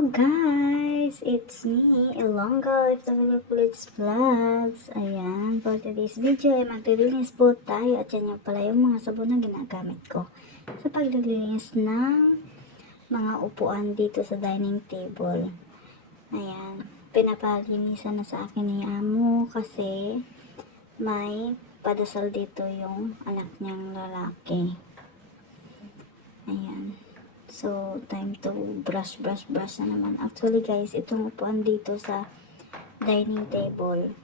Hello guys! It's me, Ilonggo, if the Philippines Vlogs. Ayan, for today's video ay maglilinis po tayo at yan yung pala yung mga sabon na ginagamit ko sa paglilinis ng mga upuan dito sa dining table. Ayan, pinapalinisan na sa akin ni Amo kasi may padasal dito yung anak niyang lalaki. Ayan. So, time to brush na naman. Actually guys, itong upuan dito sa dining table,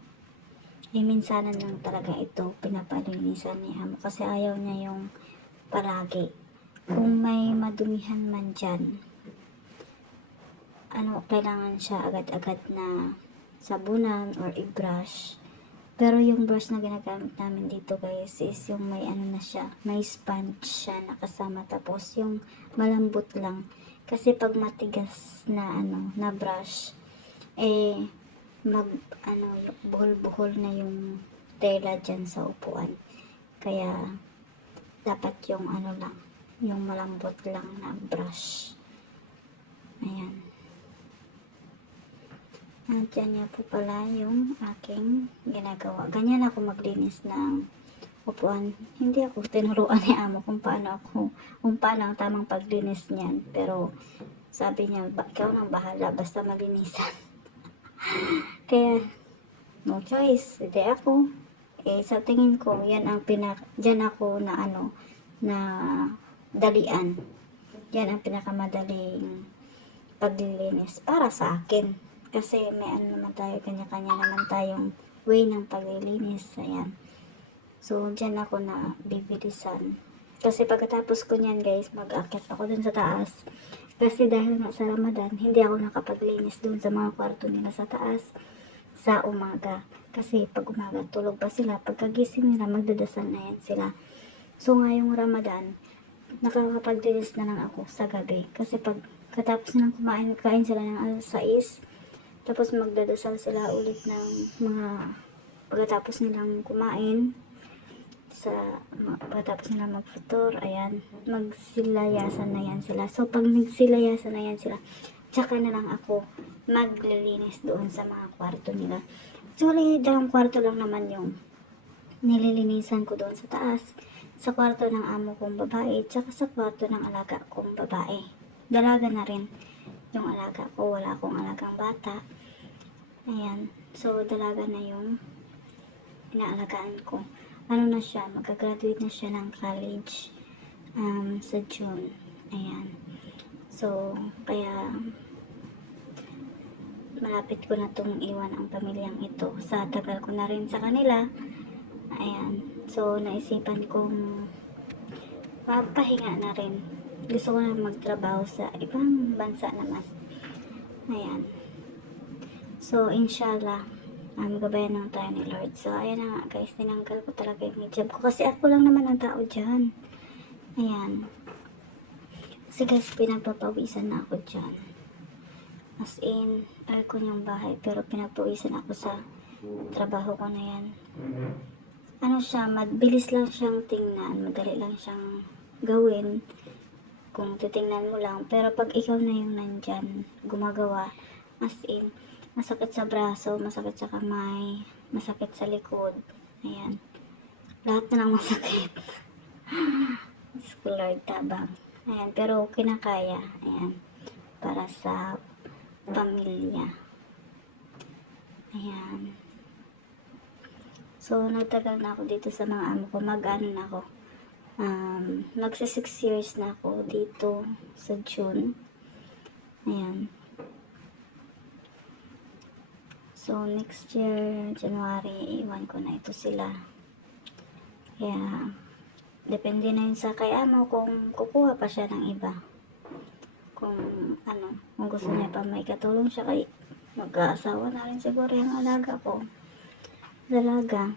minsanan lang talaga ito pinapalinisan ni Amo kasi ayaw niya yung palagi. Kung may madumihan man dyan, kailangan siya agad-agad na sabunan or i-brush. Pero yung brush na ginagamit namin dito guys is yung may na siya, may sponge siya nakasama, tapos yung malambot lang. Kasi pag matigas na na brush, buhol-buhol na yung tela dyan sa upuan. Kaya dapat yung lang, yung malambot lang na brush. Ayan. At yan nga po pala yung aking ginagawa. Ganyan ako maglinis ng upuan. Hindi ako tinuruan ni Amo kung paano ang tamang paglinis niyan. Pero sabi niya, ikaw nang bahala, basta malinisan. Kaya, no choice. Hindi ako. Sa tingin ko, yan ang dyan ako na na dalian. Yan ang pinakamadaling paglilinis para sa akin. Kasi may naman tayo, kanya-kanya naman tayong way ng paglilinis. Ayan. So, dyan ako na bibilisan. Kasi pagkatapos ko niyan guys, mag-akit ako dun sa taas. Kasi dahil nga sa Ramadan, hindi ako nakapaglinis dun sa mga kwarto nila sa taas sa umaga. Kasi pag umaga, tulog pa sila. Pagkagising nila, magdadasal na yan sila. So, ngayong Ramadan, nakakapaglinis na lang ako sa gabi. Kasi pag katapos nilang kain sila ng alas 6, tapos magdadasal sila ulit ng mga pagkatapos nilang kumain, pagkatapos nilang magfutor, ayan, magsilayasan na yan sila. So, pag nagsilayasan na yan sila, tsaka na lang ako maglilinis doon sa mga kwarto nila. Actually, dalawang kwarto lang naman yung nililinisan ko doon sa taas. Sa kwarto ng amo kong babae, tsaka sa kwarto ng alaga kong babae. Dalaga na rin yung alaga ko, wala akong alagang bata. Ayan, so dalaga na yung inaalagaan ko. Na siya, magka-graduate na siya ng college sa June. Ayan. So, kaya malapit ko na tong iwan ang pamilyang ito. Sa tagal ko na rin sa kanila. Ayan. So, naisipan kong magpahinga na rin. Gusto ko na magtrabaho sa ibang bansa naman. Ayan. So, inshallah, gabayan lang tayo ni Lord. So, ayan na nga guys, tinanggal ko talaga yung hijab ko. Kasi ako lang naman ang tao dyan. Ayan. Kasi guys, pinagpapawisan na ako dyan. As in, aircon yung bahay, pero pinagpawisan ako sa trabaho ko na yan. Siya, mabilis lang siyang tingnan, madali lang siyang gawin kung titingnan mo lang. Pero pag ikaw na yung nandyan, gumagawa, as in, masakit sa braso, masakit sa kamay, masakit sa likod. Ayan. Lahat na lang masakit. Scholar tabang. Ayan. Pero kinakaya. Ayan. Para sa pamilya. Ayan. So, nagtagal na ako dito sa mga amo ko. Mag-ano na ako. Magsa 6 years na ako dito sa June. Ayan. So, next year, January, iwan ko na ito sila. Kaya, depende na yun sa kay Amo kung kukuha pa siya ng iba. Kung gusto niya pa may katulong siya kay mag-aasawa na rin siguro yung alaga ko. Dalaga.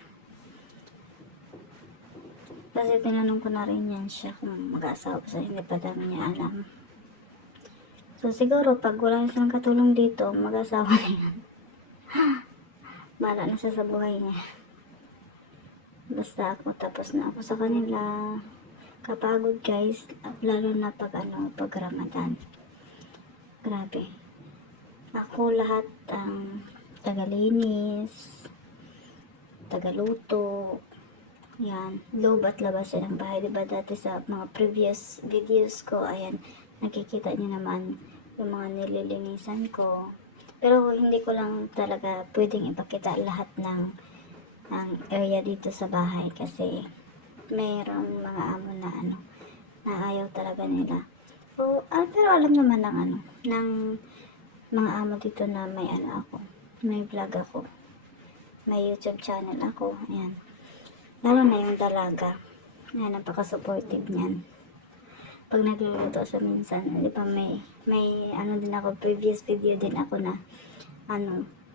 Kasi tinanong ko na rin yan siya kung mag-aasawa pa siya, hindi pa dami niya alam. So, siguro, pag wala na silang katulong dito, mag-aasawa na yan. Bahala na siya sa buhay niya. Basta ako, tapos na ako sa kanila. Kapagod guys, lalo na pag Ramadan. Grabe. Ako lahat ang tagalinis, tagaluto, yan, loob at labas yan ng bahay. Diba dati sa mga previous videos ko, ayan, nakikita niyo naman yung mga nililinisan ko. Pero hindi ko lang talaga pwedeng ipakita lahat ng area dito sa bahay kasi mayroong mga amo na na ayaw talaga nila. Pero alam naman ng mga amo dito na may vlog ako, may YouTube channel ako, ayan. Lalo na yung dalaga. Ayan, napaka-supportive niyan. Pag nagluluto siya minsan, di ba may din ako, previous video din ako na,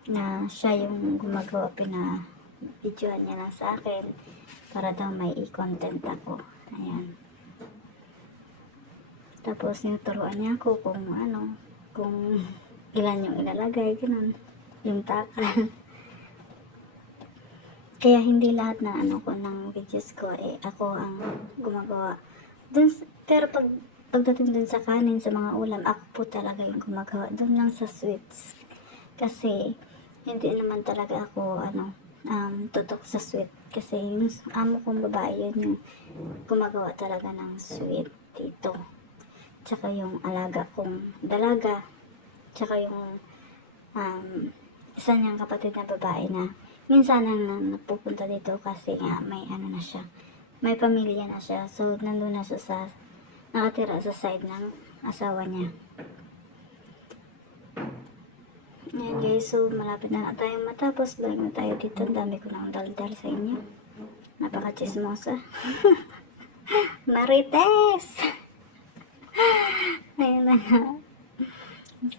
na siya yung gumagawa, videoan niya lang sa akin, para daw may i-content ako. Ayan. Tapos, tinuturuan niya ako kung ilan yung ilalagay, ganun. Yung takal. Kaya hindi lahat ng videos ko ako ang gumagawa. Pero pagdating dun sa kanin, sa mga ulam, ako po talaga yung gumagawa. Dun lang sa sweets. Kasi hindi naman talaga ako tutok sa sweet. Kasi yung amo kong babae, yun yung gumagawa talaga ng sweet dito. Tsaka yung alaga kong dalaga. Tsaka yung isa niyang kapatid na babae na minsan nang napupunta dito kasi nga may na siya, may pamilya na siya, so nandun na siya nakatira sa side ng asawa niya. Ayan guys, so malapit na tayong matapos, balik na tayo dito. Ang dami ko nang daldal sa inyo, napaka-chismosa. Marites. Ayun na nga.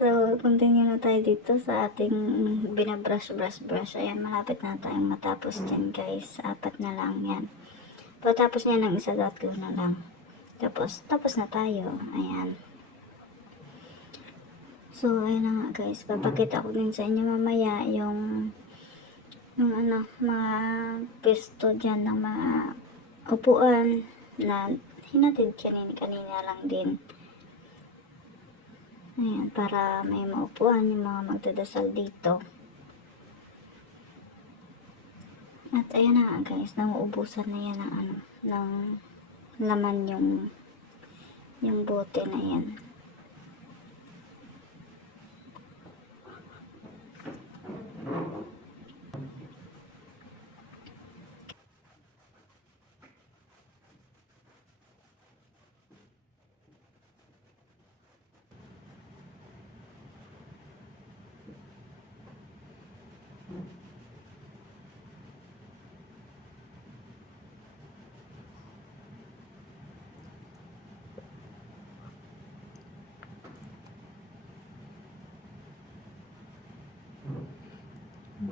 So, continue na tayo dito sa ating brush. Ayan, malapit na tayong matapos dyan guys. 4 na lang yan. Pagkatapos niya ng 1, 3 na lang. Tapos na tayo. Ayan. So, ayun na nga guys. Papakita ko din sa inyo mamaya yung mga pesto dyan ng mga upuan na hinatid kanina lang din. Ayan, para may maupuan yung mga magdadasal dito. At ayan na nga guys, nauubusan na yan ng laman yung bote na yan.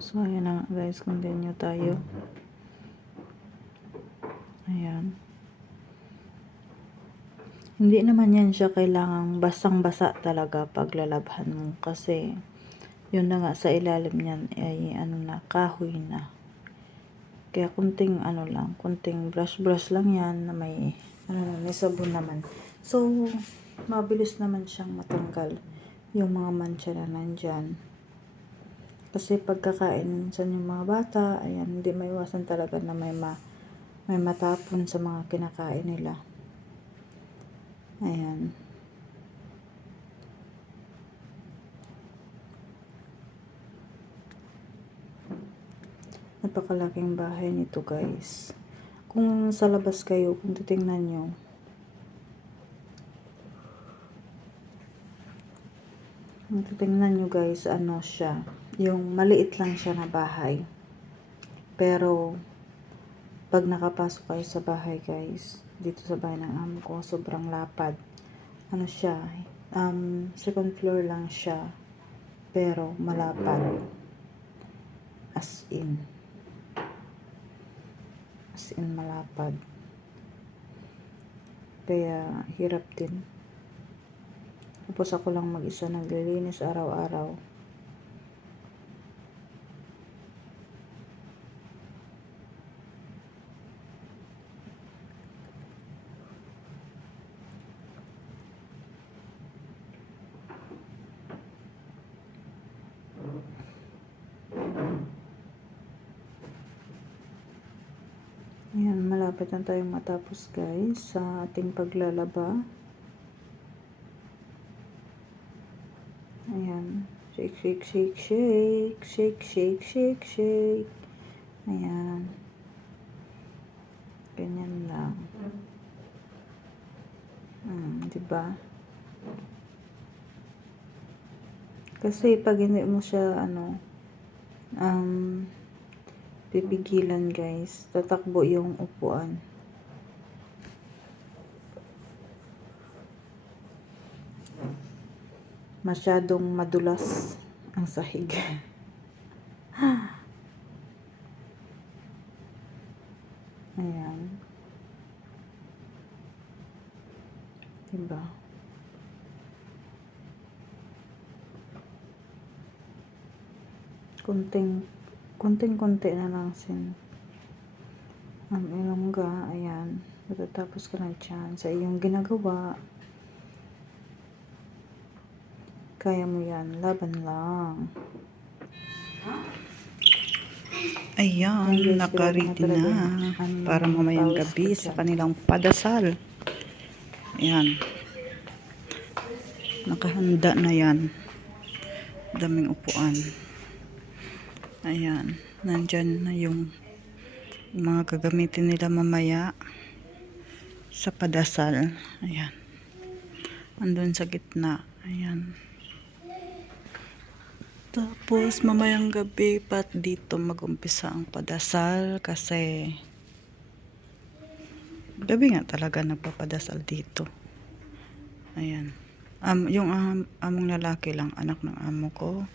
So, ayan na guys, continue tayo. Ayan. Hindi naman yan siya kailangang basang-basa talaga paglalabhan mo. Kasi, yun na nga sa ilalim niyan ay kahoy na. Kaya kunting kunting brush lang yan na may sabon naman. So, mabilis naman siyang matanggal yung mga mancha na nandyan. Kasi pagkakain minsan yung mga bata, ayan, hindi maiwasan talaga na may matapon sa mga kinakain nila. Ayan. Napakalaking bahay nito guys. Kung sa labas kayo, kung titingnan nyo, guys, siya. Yung maliit lang siya na bahay. Pero, pag nakapasok kayo sa bahay guys, dito sa bahay ng amo ko, sobrang lapad. Siya, second floor lang siya. Pero, malapad. As in malapad. Kaya, hirap din. Tapos ako lang mag-isa naglilinis araw-araw. Ayan, malapit na tayong matapos guys sa ating paglalaba. Ayan. Shake, shake, shake, shake. Shake, shake, shake, shake. Ayan. Ganyan lang. Diba? Kasi pag hindi mo siya, pipigilan guys, tatakbo yung upuan. Masyadong madulas ang sahig. Ayan. Diba? Kunting-kunti na lang ang ilongga. Ayan. Matatapos ka na dyan sa iyong ginagawa. Kaya mo yan. Laban lang. Ayan, nakaredy na para mamayang gabi sa kanilang padasal. Ayan. Nakahanda na yan. Daming upuan. Ayan. Nandyan na yung mga gagamitin nila mamaya sa padasal. Ayan. Andun sa gitna. Ayan. Tapos mamayang gabi pat dito mag-umpisa ang padasal kasi gabi nga talaga nagpapadasal dito. Ayan. Yung among lalaki lang, anak ng amo ko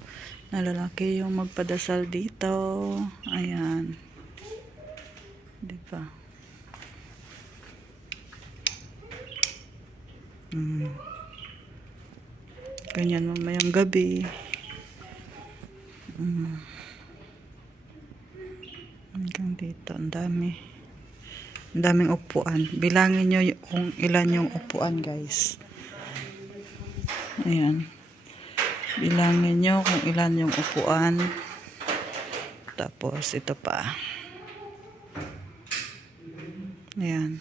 na lalaki yung magpadasal dito. Ayan. Diba? Ganyan mamayang gabi. Hanggang dito, ang daming upuan. Bilangin nyo kung ilan yung upuan guys. Ayan. Bilangin nyo kung ilan yung upuan. Tapos ito pa. Ayan.